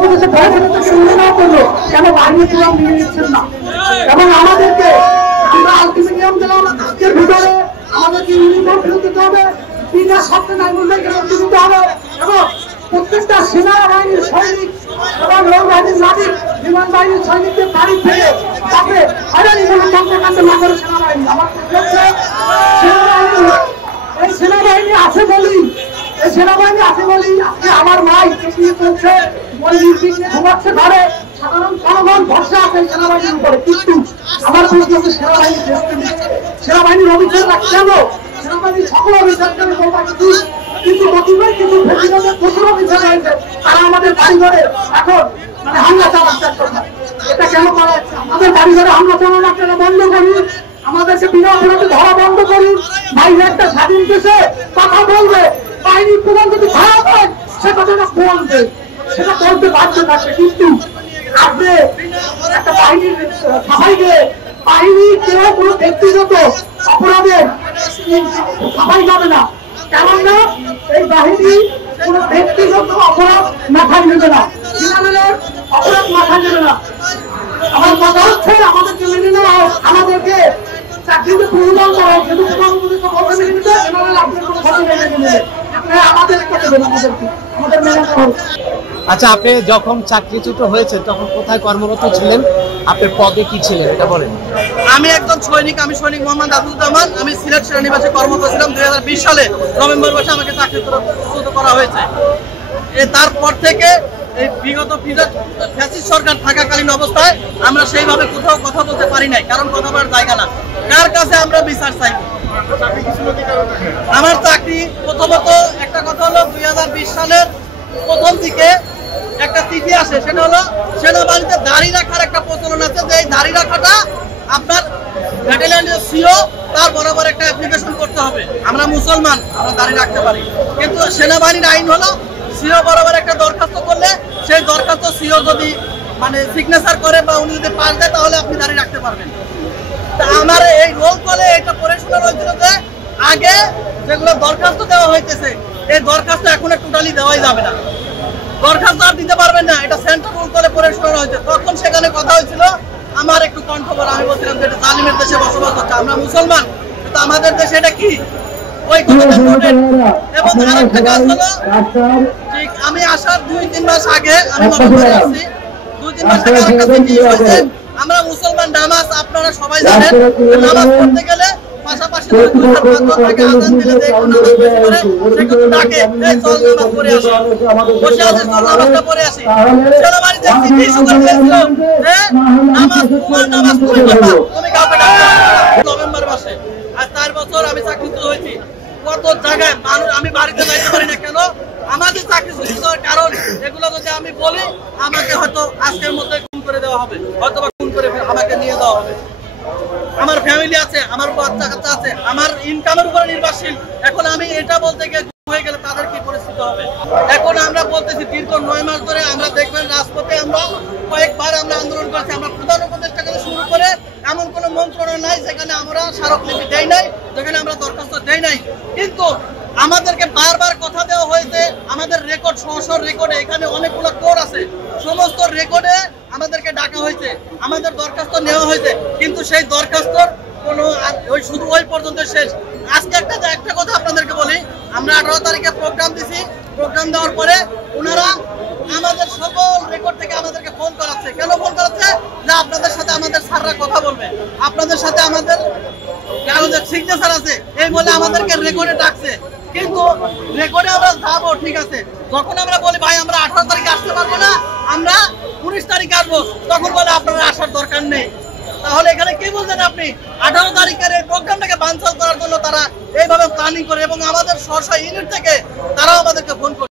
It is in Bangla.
উপদেশে পড়াশোনাতে শুরু না করলো কেন বাহিনী প্রোগ্রাম নিয়ে নিচ্ছেন না? এবং আমাদেরকে আমরা আলটিমেটাম দিলাম আজকের ভিতরে আমাদেরকে ইউনিফর্ম ফেরত দিতে হবে, বিনা শর্তে নাগরিকদের ফেরত দিতে হবে এবং প্রত্যেকটা সেনাবাহিনীর সৈনিক এবং নৌবাহিনীর নাবিক বিমান বাহিনীর সৈনিকদের বাড়ি থেকে তাকে হয়রানি কোনো কর্মকাণ্ড না করে সেনাবাহিনী আমার এই সেনাবাহিনী আছে বলি আজকে আমার ভাই চেকিয়ে চলছে, ঘুমাচ্ছে ঘরে, সাধারণ জনগণ ভরসা আছে সেনাবাহিনীর উপরে। কিন্তু আমার প্রশ্ন হচ্ছে সেনাবাহিনীর অভিযান রাখতে হবে, সেনাবাহিনীর সকল অভিযানকে কিন্তু কতিপয় কিছু ফেসিলিটির প্রচুর অভিযান রয়েছে, তারা আমাদের বাড়িঘরে এখন মানে হামলা চালাচ্ছে। এটা কেন করা হচ্ছে? আমাদের বাড়িঘরে হামলা চালানো আপনারা বন্ধ করুন, আমাদেরকে বিনা অপরাধে ধরা বন্ধ করুন। বাইরে একটা স্বাধীন দেশে কথা বলবে, বাহিনীর প্রধান যদি খারাপ হয় সে কথাটা বলবে, সেটা বলতে বাধ্য থাকবে। কিন্তু আপনি একটা বাহিনীর সাফাই দিয়ে বাহিনী কেউ কোনো ব্যক্তিগত অপরাধের সাফাই যাবে না, কেননা এই বাহিনী কোন ব্যক্তিগত অপরাধ মাথায় নেবে না, অপরাধ মাথায় নেবে না। আমার কথা হচ্ছে আমাদেরকে মেনে নেওয়া হোক, আমাদেরকে চাকরিতে প্রদান করা হোক, যেহেতু প্রধান উপদেষ্টা বলতে মেনে নিতে আপনার কোনো ক্ষতি মেনে নেবে, আপনারা আমাদেরকে দেবেন, আমাদের মেনে নেওয়া হোক। আচ্ছা, আপনি যখন চাকরিচ্যুত হয়েছেন তখন কোথায় কর্মরত ছিলেন, আপনার পদে কি ছিলেন এটা বলেন। আমি একজন সৈনিক, আমি সৈনিক মোহাম্মদ আবদুজ্জামান, আমি সিলেট সেনানিবাসে কর্মরত ছিলাম। 2020 সালে নভেম্বর মাসে আমাকে চাকরিচ্যুত করা হয়েছে। তারপর থেকে এই বিগত ফ্যাসিস্ট সরকার থাকাকালীন অবস্থায় আমরা সেইভাবে কোথাও কথা বলতে পারি নাই, কারণ কথা বলার জায়গা না। কার কাছে আমরা বিচার চাইব? আমার চাকরি প্রথমত একটা কথা হলো 2020 সালের প্রথম দিকে একটা চিঠি আসে, সেটা হলো সেনাবাহিনীতে দাড়ি রাখার একটা প্রচলন আছে, যে এই দাড়ি রাখাটা আপনার ব্যাটালিয়নের সিও তার বরাবর একটা অ্যাপ্লিকেশন করতে হবে। আমরা মুসলমান, আমরা দাড়ি রাখতে পারি, কিন্তু সেনাবাহিনীর আইন হলো সিও বরাবর একটা দরখাস্ত করলে সেই দরখাস্ত সিও যদি মানে সিগনেচার করে বা উনি যদি পাস দেয় তাহলে আপনি দাড়ি রাখতে পারবেন। তা আমার এই রোল কলে এটা পড়ে শোনা হয়েছিল যে আগে যেগুলো দরখাস্ত দেওয়া হইতেছে এই দরখাস্ত এখন টোটালি দেওয়াই যাবে না, দরখাস্ত আর দিতে পারবেন না, এটা সেন্ট্রাল রুল করে পড়ে শোনা হয়েছে। তখন সেখানে কথা হয়েছিল, আমার একটু কণ্ঠবর, আমি বলছিলাম যে এটা জালিমের দেশে বসবাস করছে, আমরা মুসলমান, কিন্তু আমাদের দেশে এটা কি ওই কথাটা নোটেড। এবং আরেকটা কাজ হলো, ঠিক আমি আসার 2-3 মাস আগে আমি নভেম্বরে আসছি, 2-3 মাস আগে আরেকটা চিঠি হয়েছে। আমরা মুসলমান, নামাজ আপনারা সবাই জানেন, নামাজ পড়তে গেলে পাশাপাশি থাকে আযান দিলে যে কোন নামাজ পড়ে সে কিন্তু ডাকে, এই চল নামাজ পড়ে আসি, বসে আছে চল নামাজটা পড়ে আসি। সেনাবাহিনীতে চিঠি ইস্যু করে দিয়েছিল যে নামাজ তুমি পড়বা, তুমি কাউকে ডাকবে না। নভেম্বর মাসে আজ 4 বছর আমি চাকরিচ্যুত হয়েছি। কত জায়গায় মানুষ, আমি বাড়িতে যাইতে পারি না কেন? আমাদের চাকরিচ্যুত হওয়ার কারণ এগুলো যদি আমি বলি আমাকে হয়তো আজকের মধ্যে খুন করে দেওয়া হবে, হয়তো বা খুন করে আমাকে নিয়ে যাওয়া হবে। আমার ফ্যামিলি আছে, আমার বাচ্চা কাচ্চা আছে, আমার ইনকামের উপরে নির্ভরশীল। এখন আমি এটা বলতে গিয়ে হয়ে গেলে তাদের কি পরিস্থিতি হবে? এখন আমরা বলতেছি দীর্ঘ 9 মাস ধরে আমরা দেখবেন রাজপথে আমরা কয়েকবার আমরা আন্দোলন করেছি। আমরা প্রধান উপদেষ্টা থেকে শুরু করে এমন কোনো মন্ত্রণালয় নাই যেখানে আমরা স্মারকলিপি দেই নাই, যেখানে আমরা দরখাস্ত দেই নাই। কিন্তু আমাদেরকে বারবার কথা দেওয়া হয়েছে, আমাদের রেকর্ড সহ রেকর্ডে এখানে অনেকগুলো কোড আছে, সমস্ত রেকর্ডে আমাদেরকে ডাকা হয়েছে, আমাদের দরখাস্ত নেওয়া হয়েছে, কিন্তু সেই দরখাস্তর কোনো ওই শুধু ওই পর্যন্ত শেষ। আজকে একটা কথা আপনাদেরকে বলি, আমরা 18 তারিখে প্রোগ্রাম দিছি, প্রোগ্রাম দেওয়ার পরে ওনারা আমাদের সকল রেকর্ড থেকে আমাদেরকে ফোন করাচ্ছে। কেন ফোন করাচ্ছে? যে আপনাদের সাথে আমাদের স্যাররা কথা বলবে, আপনাদের সাথে আমাদের কাগজের সিগনেচার আছে, এই বলে আমাদেরকে রেকর্ডে ডাকছে। কিন্তু রেকর্ডে আমরা যাবো ঠিক আছে, যখন আমরা বলি ভাই আমরা 18 তারিখে আসতে পারবো না, আমরা 19 তারিখে আসবো, তখন বলে আপনারা আসার দরকার নেই। তাহলে এখানে কি বলছেন আপনি? 18 তারিখের এই প্রোগ্রামটাকে বানচাল করার জন্য তারা এইভাবে প্ল্যানিং করে এবং আমাদের স্ব ইউনিট থেকে তারাও আমাদেরকে ফোন করে।